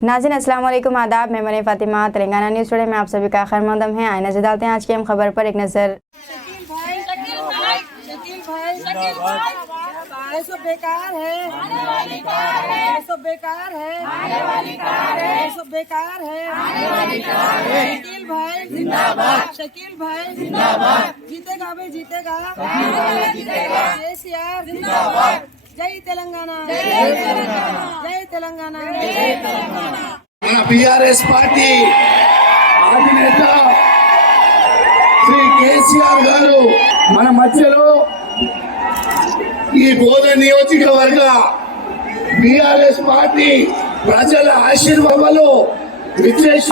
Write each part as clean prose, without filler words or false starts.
नाज़रीन अस्सलाम वालेकुम, आदाब। मैं मरीम फ़ातिमा, तेलंगाना न्यूज़ टुडे में आप सभी का खैर मकदम है। आइए नजर डालते हैं आज की हम खबर पर एक नज़र। सब बेकार है, आने वाली कार है, सब बेकार है, आने वाली कार है, सब बेकार है, आने वाली कार है। शकील भाई जिंदाबाद, शकील भाई जिंदाबाद, जीतेगा भाई जीतेगा, जीतेगा। केसीआर जिंदाबाद, जय तेलंगाना, जय तेलंगाना, जय तेलंगाना, जय तेलंगाना। మన బీఆర్ఎస్ పార్టీ అధినేత శ్రీ కేసీఆర్ గారు మన మధ్యలో ఈ బోధ నియోజకవర్గ బీఆర్ఎస్ పార్టీ ప్రజల ఆశీర్వాదాలు విశేష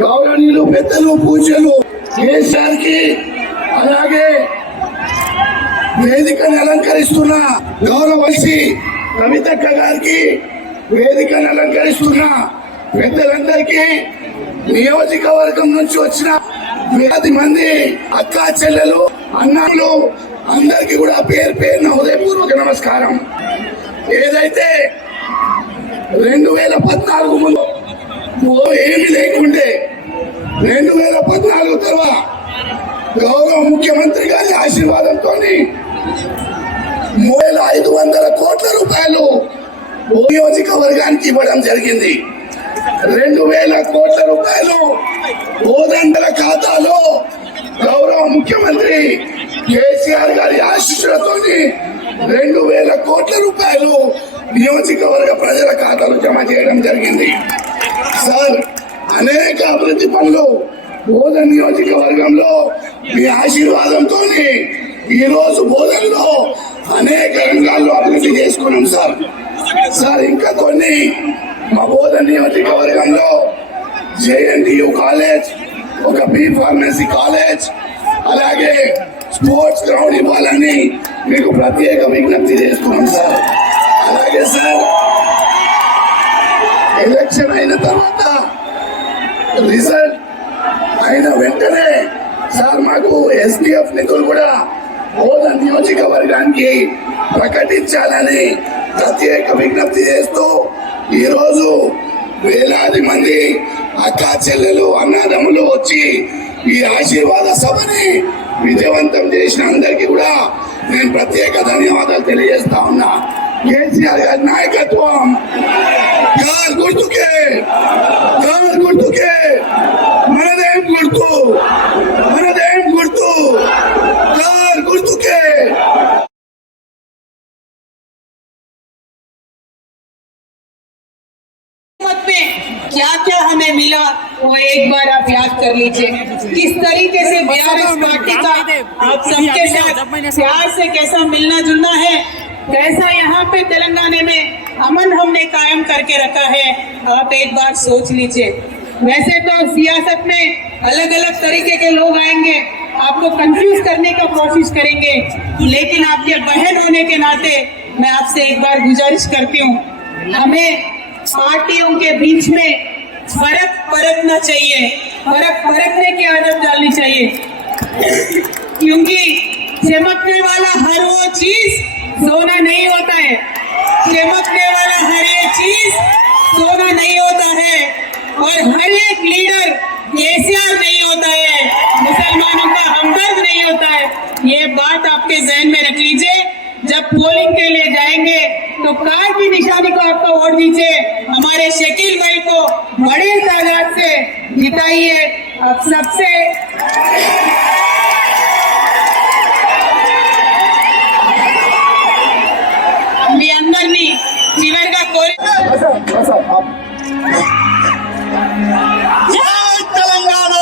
గౌరవనీయులు పెద్దలు పూజలు కేసీఆర్ కి అలాగే వేదికను అలంకరిస్తున్న గౌరవశ్రీ కవితక్క గారికి వేదికను అలంకరిస్తున్న పెద్దలందరికీ నియోజకవర్గం నుంచి వచ్చిన వేలాది మంది అక్క చెల్లెలు అన్నలు అందరికీ కూడా పేరు పేరున హృదయపూర్వక నమస్కారం. ఏదైతే 2014 ముందు ఏమి లేకుంటే 2014 తర్వాత గౌరవ ముఖ్యమంత్రి గారి ఆశీర్వాదంతో 3,500 కోట్ల రూపాయలు నియోజకవర్గానికి ఇవ్వడం జరిగింది. 2,000 కోట్ల రూపాయలు ఓదండల ఖాతాలో గౌరవ ముఖ్యమంత్రి కేసీఆర్ గారి ఆశీస్సులతో 2,000 కోట్ల రూపాయలు నియోజకవర్గ ప్రజల ఖాతాలో జమ చేయడం జరిగింది. సార్, అనేక అభివృద్ధి పనులు బోధన్ నియోజకవర్గంలో మీ ఆశీర్వాదంతో ఈ రోజు బోధనలో అనేక రంగాల్లో అభివృద్ధి చేసుకున్నాం సార్. ఇంకా కొన్ని మా బోధన్ నియోజకవర్గంలో జేఎన్టీయు కాలేజ్, ఒక బి ఫార్మసీ కాలేజ్, అలాగే స్పోర్ట్స్ గ్రౌండ్ ఇవ్వాలని మీకు ప్రత్యేక విజ్ఞప్తి చేస్తున్నాం సార్. అలాగే సార్, ఎలక్షన్ అయిన తర్వాత రిజల్ట్ అయిన వెంటనే సార్ మాకు ఎస్డిఎఫ్ నిధులు కూడా బోధన్ నియోజకవర్గానికి ప్రకటించాలని ప్రత్యేక విజ్ఞప్తి చేస్తూ ఈరోజు వేలాది మంది అక్కా చెల్లెలు అన్నదమ్ములు వచ్చి ఈ ఆశీర్వాద సభని విజయవంతం చేసిన అందరికీ కూడా నేను ప్రత్యేక ధన్యవాదాలు తెలియజేస్తా ఉన్నా. కేసీఆర్ గారి నాయకత్వం కారు గుర్తుకే, కారు గుర్తుకే, మనదేం గుర్తు, మనదేం గుర్తు, కారు గుర్తుకే. में क्या क्या हमें मिला वो एक बार आप याद कर लीजिए. किस तरीके से बीआरएस पार्टी का आप सबके साथ प्यार से कैसा मिलना जुलना है, कैसा यहाँ पे तेलंगाना में अमन हमने कायम करके रखा है, आप एक बार सोच लीजिए. वैसे तो सियासत में अलग अलग तरीके के लोग आएंगे, आपको कंफ्यूज करने का कोशिश करेंगे, लेकिन आपके बहन होने के नाते मैं आपसे एक बार गुजारिश करती हूँ, हमें पार्टियों के बीच में फर्क परखना चाहिए, फर्क परखने की आदत डालनी चाहिए. क्योंकि चमकने वाला हर वो चीज सोना नहीं होता है, चमकने वाला हर एक चीज सोना नहीं होता है, और हर एक लीडर केसीआर नहीं होता है, मुसलमानों का हमदर्द नहीं होता है. ये बात आपके जहन में रख लीजिए. जब पोलिंग के लिए जाएंगे तो कार की निशानी को आपका वोट दीजिए, हमारे शकील भाई को बड़ी तादाद से जिताइए. अब सबसे మీ అందరినీ చివరిగా కోరి జై తెలంగాణ.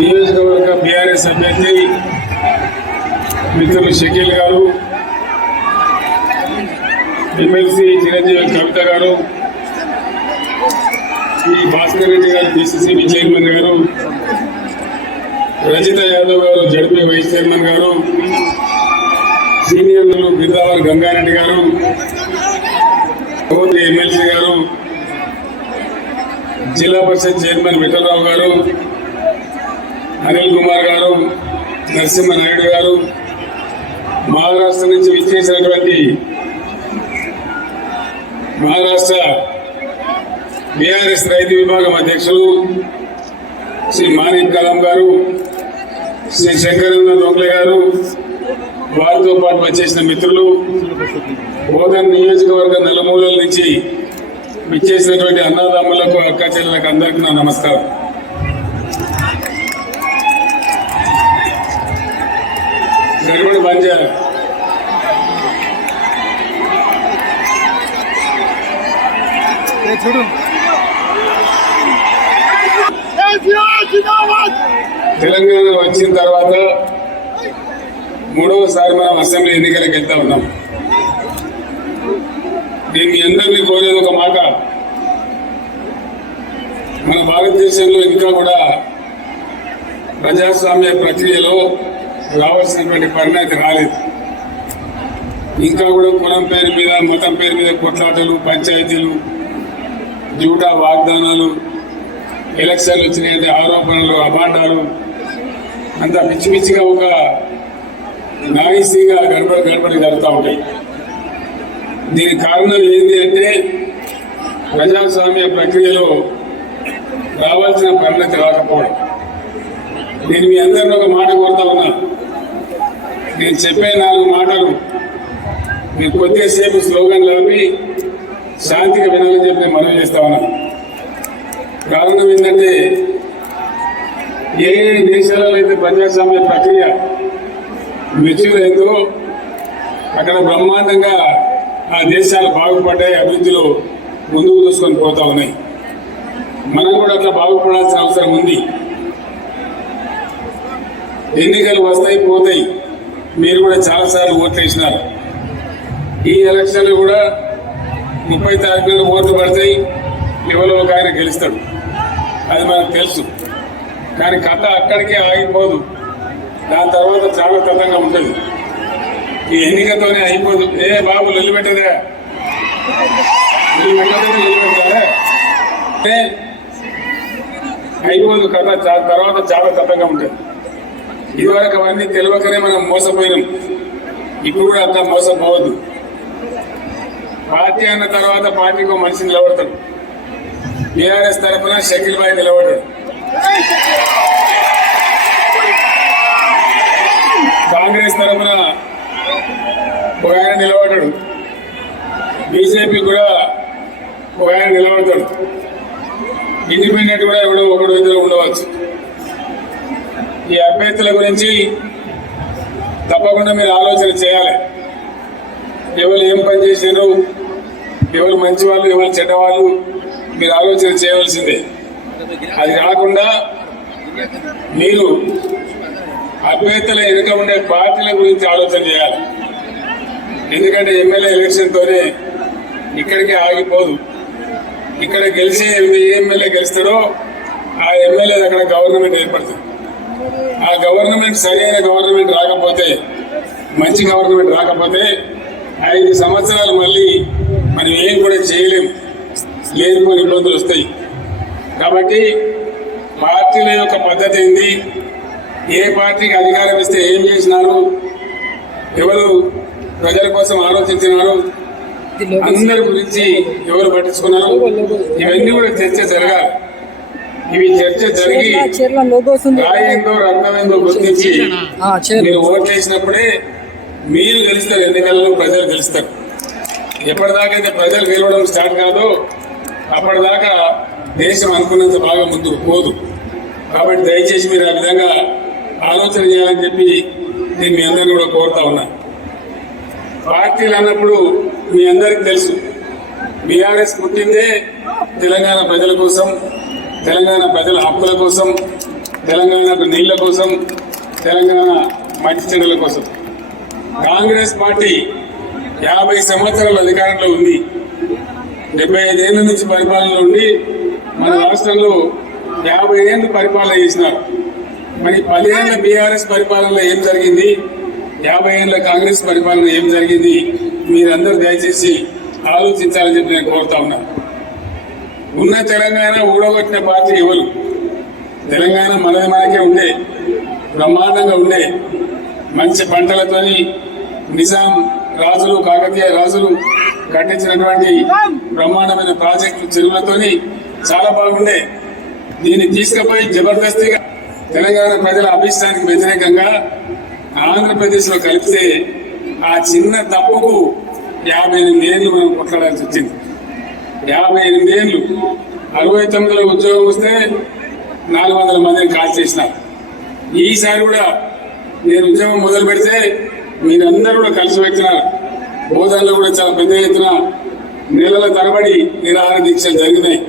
నియోజకవర్గ బీఆర్ఎస్ అభ్యర్థి మిత్రులు షకీల్ గారు, ఎమ్మెల్సీ చిరంజీవి కవిత గారు, ఈ భాస్కర్ రెడ్డి గారు పిసిసి చైర్మన్ గారు, రజిత యాదవ్ గారు జడ్పీ వైస్ చైర్మన్ గారు, సీనియర్లు బిర్దావర్ గంగారెడ్డి గారు, ఎమ్మెల్సీ గారు, జిల్లా పరిషత్ చైర్మన్ విఠలరావు గారు, అనిల్ కుమార్ గారు, నరసింహనాయుడు గారు, మహారాష్ట్ర నుంచి విచ్చేసినటువంటి మహారాష్ట్ర బీఆర్ఎస్ రైతు విభాగం అధ్యక్షులు శ్రీ మాణిక్ కలాం గారు, శ్రీ శంకరన్న దొంగలే గారు, వారితో పాటు వచ్చేసిన మిత్రులు, బోధన్ నియోజకవర్గ నలుమూలల నుంచి విచ్చేసినటువంటి అన్నదమ్ములకు, అక్క చెల్లెలకు అందరికీ నా నమస్కారం. గడబడి బంద్ చేయాలి. తెలంగాణ వచ్చిన తర్వాత మూడవసారి మనం అసెంబ్లీ ఎన్నికలకు వెళ్తా ఉన్నాం. నేను మీ అందరినీ కోరేది ఒక మాట, మన భారతదేశంలో ఇంకా కూడా ప్రజాస్వామ్య ప్రక్రియలో రావాల్సినటువంటి పరిణతి రాలేదు. ఇంకా కూడా కులం పేరు మీద, మతం పేరు మీద కొట్లాటలు, పంచాయతీలు, జూటా వాగ్దానాలు, ఎలక్షన్లు వచ్చినాయంటే ఆరోపణలు, అభాండాలు, అంతా పిచ్చి పిచ్చిగా ఒక నాయిసీగా గడపడి జరుగుతూ ఉంటాయి. దీనికి కారణం ఏంటి అంటే ప్రజాస్వామ్య ప్రక్రియలో రావాల్సిన పరిణతి రాకపోవడం. నేను మీ అందరినీ ఒక మాట కోరుతా ఉన్నా, నేను చెప్పే 4 మాటలు మీకు కొద్దిసేపు స్లోగన్ లాపి శాంతిగా వినాలని చెప్పి నేను మనవి చేస్తా ఉన్నా. కారణం ఏంటంటే ఏ దేశాలలో అయితే ప్రజాస్వామ్య ప్రక్రియ మెచ్యూర్ అయిందో అక్కడ బ్రహ్మాండంగా ఆ దేశాలు బాగుపడ్డాయి, అభివృద్ధిలో ముందుకు చూసుకొని పోతా ఉన్నాయి. మనం కూడా అట్లా బాగుపడాల్సిన అవసరం ఉంది. ఎన్నికలు వస్తాయి పోతాయి, మీరు కూడా చాలాసార్లు ఓట్లు వేసినారు. ఈ ఎలక్షన్లు కూడా 30 తారీఖున ఓట్లు పడతాయి, ఎవరో ఒక ఆయన గెలుస్తాడు, అది మనకు తెలుసు. కానీ కథ అక్కడికే ఆగిపోదు, దాని తర్వాత చాలా కథంగా ఉంటుంది. ఈ ఎన్నికతోనే అయిపోదు. ఏ బాబు లొల్లి పెట్టదే, అయిపోదు కథ, తర్వాత చాలా కథంగా ఉంటుంది. ఇదివరకు అవన్నీ తెలియకనే మనం మోసపోయినాం. ఇప్పుడు కూడా అంతా మోసపోవద్దు. పార్టీ అన్న తర్వాత పార్టీకి మనిషి నిలబడతాడు. బీఆర్ఎస్ తరఫున షకీల్ భాయ్ నిలబడ్డాడు, కాంగ్రెస్ తరఫున ఒక ఆయన నిలబడ్డాడు, బీజేపీ కూడా ఒక ఆయన నిలబడతాడు, ఇండిపెండెంట్ కూడా ఎవడో ఒకడు ఇద్దరు ఉండవచ్చు. ఈ అభ్యర్థుల గురించి తప్పకుండా మీరు ఆలోచన చేయాలి. ఎవరు ఏం పని చేశారు, ఎవరు మంచి వాళ్ళు, ఎవరు చెడ్డవాళ్ళు, మీరు ఆలోచన చేయవలసిందే. అది కాకుండా మీరు అభ్యర్థుల వెనుక ఉండే పార్టీల గురించి ఆలోచన చేయాలి. ఎందుకంటే ఎమ్మెల్యే ఎలక్షన్తోనే ఇక్కడికే ఆగిపోదు. ఇక్కడ గెలిచే ఏ ఎమ్మెల్యే గెలుస్తాడో ఆ ఎమ్మెల్యే అక్కడ గవర్నమెంట్ ఏర్పడుతుంది. ఆ గవర్నమెంట్ సరైన గవర్నమెంట్ రాకపోతే, మంచి గవర్నమెంట్ రాకపోతే 5 సంవత్సరాలు మళ్ళీ మనం ఏం కూడా చేయలేం, లేనిపోని ఇబ్బందులు వస్తాయి. కాబట్టి పార్టీల యొక్క పద్ధతి ఏంది, ఏ పార్టీకి అధికారం ఇస్తే ఏం చేసినారు, ఎవరు ప్రజల కోసం ఆలోచించినారు, అందరి గురించి ఎవరు పట్టించుకున్నారు, ఇవన్నీ కూడా చర్చ జరగాలి. ఇవి చర్చ జరిగి గాయందో రక్తమైందో గుర్తించి మీరు ఓట్లు వేసినప్పుడే మీరు గెలుస్తారు, ఎన్నికల్లో ప్రజలు గెలుస్తారు. ఎప్పటిదాకైతే ప్రజలు గెలవడం స్టార్ట్ కాదో అప్పటిదాకా దేశం అనుకున్నంత బాగా ముందుకు పోదు. కాబట్టి దయచేసి మీరు ఆ విధంగా ఆలోచన చేయాలని చెప్పి నేను మీ అందరినీ కూడా కోరుతా ఉన్నా. పార్టీలు అన్నప్పుడు మీ అందరికీ తెలుసు, బీఆర్ఎస్ పుట్టిందే తెలంగాణ ప్రజల కోసం, తెలంగాణ ప్రజల హక్కుల కోసం, తెలంగాణకు నీళ్ల కోసం, తెలంగాణ మంచి చెడుల కోసం. కాంగ్రెస్ పార్టీ 50 సంవత్సరాల అధికారంలో ఉంది. 75 ఏళ్ల నుంచి పరిపాలనలో ఉండి మన రాష్ట్రంలో 50 ఏళ్ళు పరిపాలన చేసినారు. మరి 10 ఏళ్ల బీఆర్ఎస్ పరిపాలనలో ఏం జరిగింది, 50 ఏళ్ల కాంగ్రెస్ పరిపాలన ఏం జరిగింది, మీరందరూ దయచేసి ఆలోచించాలని చెప్పి నేను కోరుతా ఉన్నాను. ఉన్న తెలంగాణ ఊడగొట్టిన పార్టీ ఎవరు? తెలంగాణ మనకే ఉండే, బ్రహ్మాండంగా ఉండే, మంచి పంటలతోని నిజాం రాజులు, కాకతీయ రాజులు కట్టించినటువంటి బ్రహ్మాండమైన ప్రాజెక్టు చెరువులతోని చాలా బాగుండే. దీన్ని తీసుకుపోయి జబర్దస్తిగా తెలంగాణ ప్రజల అభిష్టానికి వ్యతిరేకంగా ఆంధ్రప్రదేశ్ లో కలిపితే ఆ చిన్న తప్పుకు 58 ఏళ్లు మనం కొట్లాడాల్సి వచ్చింది. 58 ఏళ్లు. 69లో ఉద్యోగం వస్తే 400 మందిని కాల్ చేసినారు. ఈసారి కూడా నేను ఉద్యమం మొదలు పెడితే మీరందరూ కూడా కలిసి వచ్చినారు. బోధనలో కూడా చాలా పెద్ద ఎత్తున నెలల తరబడి నిరాహార దీక్షలు జరిగినాయి.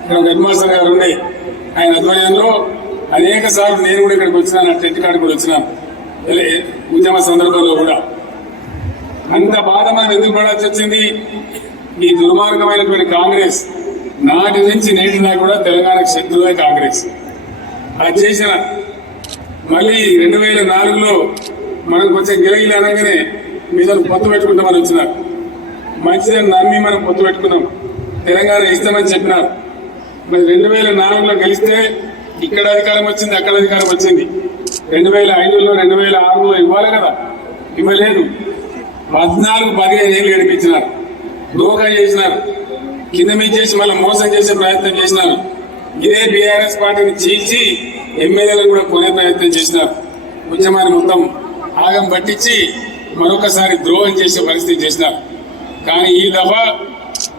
ఇక్కడ హెడ్ మాస్టర్ గారు ఉండే, ఆయన ఆధ్వర్యంలో అనేక సార్లు నేను కూడా ఇక్కడికి వచ్చినాను, టెంట్ కాడ కూడా వచ్చినాను ఉద్యమ సందర్భంలో కూడా. అంత బాధ మనం ఎందుకు పడాల్సి వచ్చింది? ఈ దుర్మార్గమైనటువంటి కాంగ్రెస్ నాటి నుంచి నేటి దాకా కూడా తెలంగాణకు శత్రువే కాంగ్రెస్. అది చేసిన మళ్ళీ 2004లో మనం కొంచెం గిలగిలి అనగానే మీతో పొత్తు పెట్టుకుంటామని వచ్చినారు. మంచిదని నమ్మి మనం పొత్తు పెట్టుకున్నాం, తెలంగాణ ఇస్తామని చెప్పినారు. మరి 2004లో గెలిస్తే ఇక్కడ అధికారం వచ్చింది, అక్కడ అధికారం వచ్చింది. 2005లో 2006లో ఇవ్వాలి కదా, ఇవ్వలేదు. 14-15 ఏళ్ళు గడిపించినారు, దోగా చేసినారు, కింద మీద చేసి మళ్ళీ మోసం చేసే ప్రయత్నం చేసినారు. ఇదే బీఆర్ఎస్ పార్టీని చీల్చి ఎమ్మెల్యేలను కూడా కొనే ప్రయత్నం చేసినారు. ఉద్యమాన్ని మొత్తం ఆగం పట్టించి మరొకసారి ద్రోహం చేసే పరిస్థితి చేసినారు. కానీ ఈ దఫా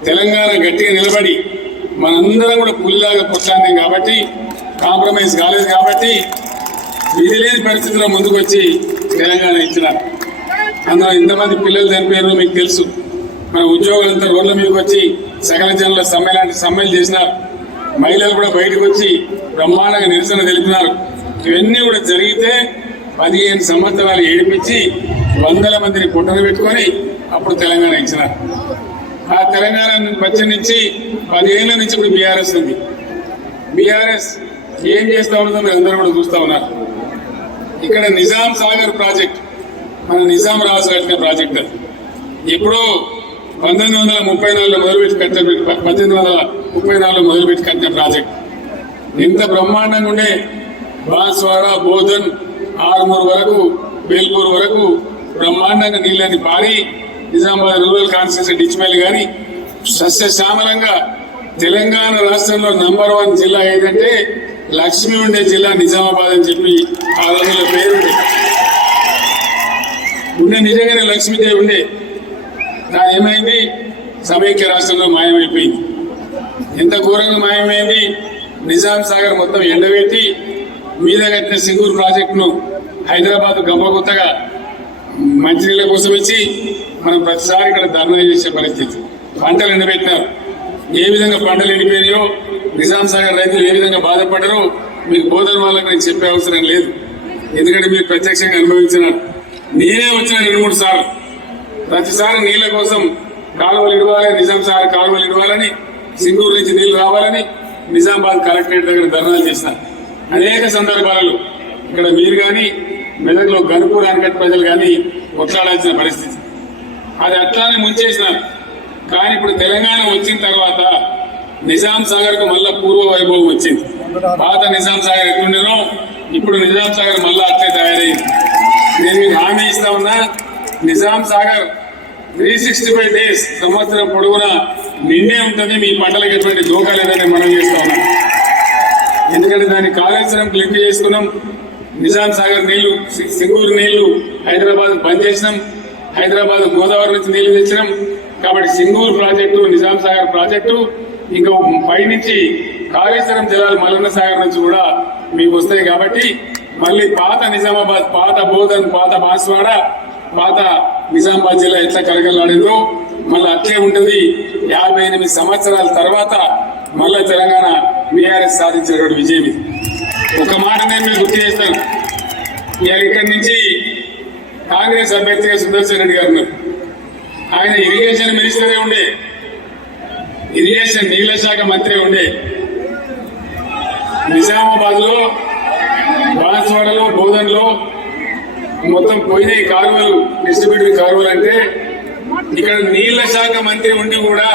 తెలంగాణ గట్టిగా నిలబడి మనందరం కూడా పులిలాగా కొట్లాడినాం కాబట్టి, కాంప్రమైజ్ కాలేదు కాబట్టి విధి లేని పరిస్థితుల్లో ముందుకు వచ్చి తెలంగాణ ఇచ్చినారు. అందులో ఇంతమంది పిల్లలు చనిపోయారో మీకు తెలుసు. మన ఉద్యోగులంతా రోడ్ల మీదకి వచ్చి సకల జనుల సమ్మెలు చేసినారు. మహిళలు కూడా బయటకు వచ్చి బ్రహ్మాండంగా నిరసన తెలిపినారు. ఇవన్నీ కూడా జరిగితే 15 సంవత్సరాలు ఏడిపించి 100 మందిని పుట్టన పెట్టుకొని అప్పుడు తెలంగాణ ఇచ్చినారు. ఆ తెలంగాణ వచ్చి నుంచి 10 ఏళ్ల నుంచి ఇప్పుడు బీఆర్ఎస్ ఉంది. బీఆర్ఎస్ ఏం చేస్తా ఉన్నదో మీరు అందరూ కూడా చూస్తా ఉన్నారు. ఇక్కడ నిజాం సాగర్ ప్రాజెక్ట్ మన నిజాం రాజు కట్టిన ప్రాజెక్ట్. అది ఎప్పుడో 1834లో మొదలుపెట్టి కట్టిన ప్రాజెక్ట్. ఇంత బ్రహ్మాండంగా ఉండే బాన్స్వాడ, బోధన్, ఆర్మూర్ వరకు, బేల్పూర్ వరకు బ్రహ్మాండంగా నీళ్ళని పారి నిజామాబాద్ రూరల్ కాన్స్టిట్యూన్సీ డిచ్మెల్ గాని సస్యశ్యామలంగా తెలంగాణ రాష్ట్రంలో నంబర్ 1 జిల్లా ఏదంటే లక్ష్మి ఉండే జిల్లా నిజామాబాద్ అని చెప్పి ఆ రోజుల్లో పేరు ఉండే. నిజంగానే లక్ష్మీదేవి ఉండే. దాని ఏమైంది? సమైక్య రాష్ట్రంలో మాయమైపోయింది. ఎంత ఘోరంగా మాయమైంది? నిజాం సాగర్ మొత్తం ఎండబెట్టి మీద కట్టిన సింగూరు ప్రాజెక్టును హైదరాబాద్ గంపగుత్తగా మంచినీళ్ళ కోసం ఇచ్చి మనం ప్రతిసారి ఇక్కడ ధర్నా చేసే పరిస్థితి. పంటలు ఎండబెట్టినారు. ఏ విధంగా పంటలు ఎండిపోయినాయో, నిజాం సాగర్ రైతులు ఏ విధంగా బాధపడ్డారో మీకు బోధన వాళ్ళకి నేను చెప్పే అవసరం లేదు. ఎందుకంటే మీరు ప్రత్యక్షంగా అనుభవించినారు. నేనే వచ్చిన 2-3 సార్లు. ప్రతిసారి నీళ్ల కోసం కాలువలు ఇవ్వాలి, నిజాం సాగర్ కాలువలు ఇవ్వాలని, సింగూరు నుంచి నీళ్లు రావాలని నిజామాబాద్ కలెక్టరేట్ దగ్గర ధర్నాలు చేసిన అనేక సందర్భాలలో ఇక్కడ మీరు కానీ మెదక్లో గన్పూర్ అనకట్ ప్రజలు కానీ కొట్లాడాల్సిన పరిస్థితి. అది అట్లానే ముంచేసినారు. కానీ ఇప్పుడు తెలంగాణ వచ్చిన తర్వాత నిజాం సాగర్ కు మళ్ళా పూర్వ వైభవం వచ్చింది. పాత నిజాం సాగర్ ఎట్లుండేనో ఇప్పుడు నిజాం సాగర్ మళ్ళా అట్లే తయారైంది. నేను మీకు హామీ ఇస్తా ఉన్నా, నిజాం సాగర్ 365 days సంవత్సరం పొడవునా నిండే ఉంటుంది. మీ పంటలకు ఎటువంటి దోకా లేదని మనం చేస్తా ఉన్నాం. ఎందుకంటే దాన్ని కాళేశ్వరం లింక్ చేసుకున్నాం. నిజాం సాగర్ నీళ్లు, సింగూరు నీళ్లు హైదరాబాద్ బంద్ చేసినాం. హైదరాబాద్ గోదావరి నుంచి నీళ్లు తెచ్చినాం. కాబట్టి సింగూరు ప్రాజెక్టు, నిజాం సాగర్ ప్రాజెక్టు, ఇంకా పైనుంచి కాళేశ్వరం జలాలు మల్లన్న సాగర్ నుంచి కూడా మీకు వస్తాయి. కాబట్టి మళ్ళీ పాత నిజామాబాద్, పాత బోధన్, పాత బాన్స్వాడ, పాత నిజామాబాద్ జిల్లా ఎట్లా కలగలాడిందో మళ్ళీ అట్లే ఉంటుంది. 58 సంవత్సరాల తర్వాత మళ్ళా తెలంగాణ బీఆర్ఎస్ సాధించినటువంటి విజయం ఇది. ఒక మాట నేను మీకు గుర్తు చేస్తాను. ఇక ఇక్కడి నుంచి కాంగ్రెస్ అభ్యర్థిగా సుదర్శన్ రెడ్డి గారు ఉన్నారు. ఆయన ఇరిగేషన్ మినిస్టరే ఉండే, ఇరిగేషన్ నీళ్ల శాఖ మంత్రి ఉండే. నిజామాబాద్ లో, బాన్స్వాడలో, బోధన్లో మొత్తం పోయినాయి కాలువలు, డిస్ట్రిబ్యూటర్ కాలువలు. అంటే ఇక్కడ నీళ్ల శాఖ మంత్రి ఉండి కూడా,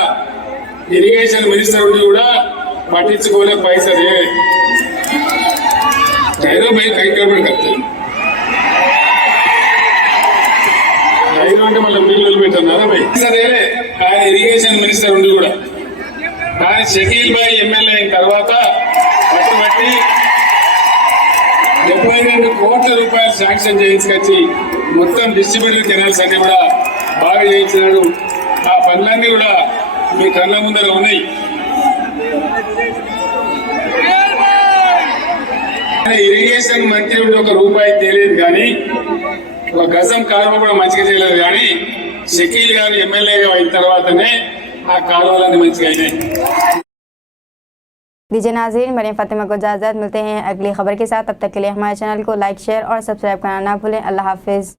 ఇరిగేషన్ మినిస్టర్ ఉండి కూడా పట్టించుకోలే పైసలే. ధైర్యం భయ కైకబడి కత్తాయి. ధైర్యం అంటే మళ్ళీ బిల్లులు పెట్టన్నారా భయ్? సరేలే, ఆయన ఇరిగేషన్ మినిస్టర్ ఉండి కూడా. కానీ షకీల్ భాయ్ ఎమ్మెల్యే అయిన తర్వాత పట్టుబట్టి 72 కోట్ల రూపాయలు శాంక్షన్ చేయించుకొచ్చి మొత్తం డిస్ట్రిబ్యూటర్ కెనాల్స్ అన్ని కూడా బాగా చేయించినాడు. ఆ పనులన్నీ కూడా మీ కళ్ళ ముందర ఉన్నాయి. ఇరిగేషన్ మంత్రి ఉండి ఒక రూపాయి తెలియదు కానీ, ఒక గజం కాలువ కూడా మంచిగా చేయలేదు. కానీ షకీల్ గారు ఎమ్మెల్యేగా అయిన తర్వాతనే ఆ కాలువలన్నీ మంచిగా అయినాయి. दीजिए नाज़रीन, मरियम फातिमा को इजाज़त। मिलते हैं अगली खबर के साथ। तब तक के लिए हमारे चैनल को लाइक, शेयर और सब्सक्राइब करना ना भूलें। अल्लाह हाफिज़।